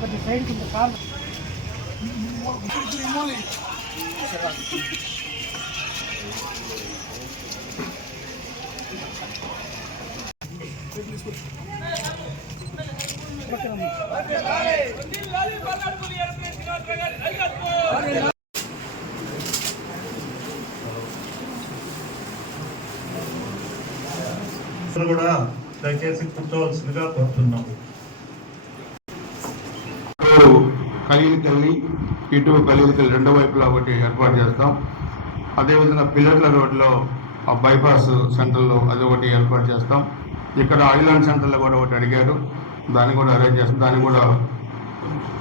కొంచెం సైడ్ కింద కాదు కూడా దయచేసి కూర్చోవలసిందిగా కోరుతున్నాము. కలిగిలికెళ్ళి ఇటు కలిగిలికెళ్ళి రెండు వైపులా ఒకటి ఏర్పాటు చేస్తాం. అదేవిధంగా పిల్లర్ల రోడ్లో ఆ బైపాస్ సెంటర్లో అది ఒకటి ఏర్పాటు చేస్తాం. ఇక్కడ ఐలాండ్ సెంటర్లో కూడా ఒకటి అడిగారు, దాన్ని కూడా అరేంజ్ చేస్తాం. దాన్ని కూడా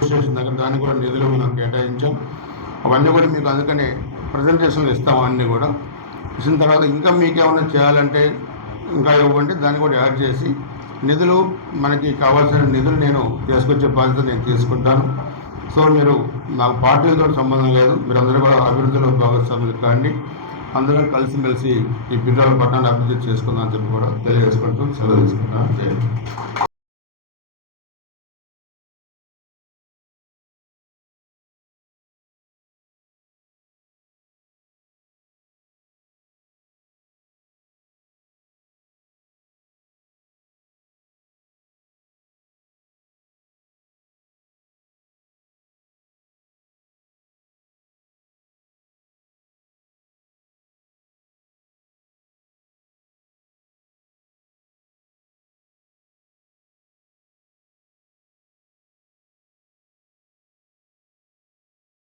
స్టేషన్ దగ్గర దాన్ని కూడా నిధులు మనం కేటాయించాం. అవన్నీ కూడా మీకు అందుకని ప్రజెంటేషన్లు ఇస్తాం. అన్నీ కూడా ఇచ్చిన తర్వాత ఇంకా మీకు ఏమైనా చేయాలంటే ఇంకా ఇవ్వండి, దాన్ని కూడా యాడ్ చేసి నిధులు మనకి కావాల్సిన నిధులు నేను తీసుకొచ్చే బాధ్యత నేను తీసుకుంటాను. సో మీరు నాకు పార్టీలతో సంబంధం లేదు, మీరు అందరూ కూడా అభివృద్ధిలో భాగస్వాములు కాండి. అందరం కలిసిమెలిసి ఈ పిల్లల పట్టణాన్ని అభివృద్ధి చేసుకుందామని చెప్పి కూడా తెలియజేసుకుంటూ సెలవు తీసుకుంటాను.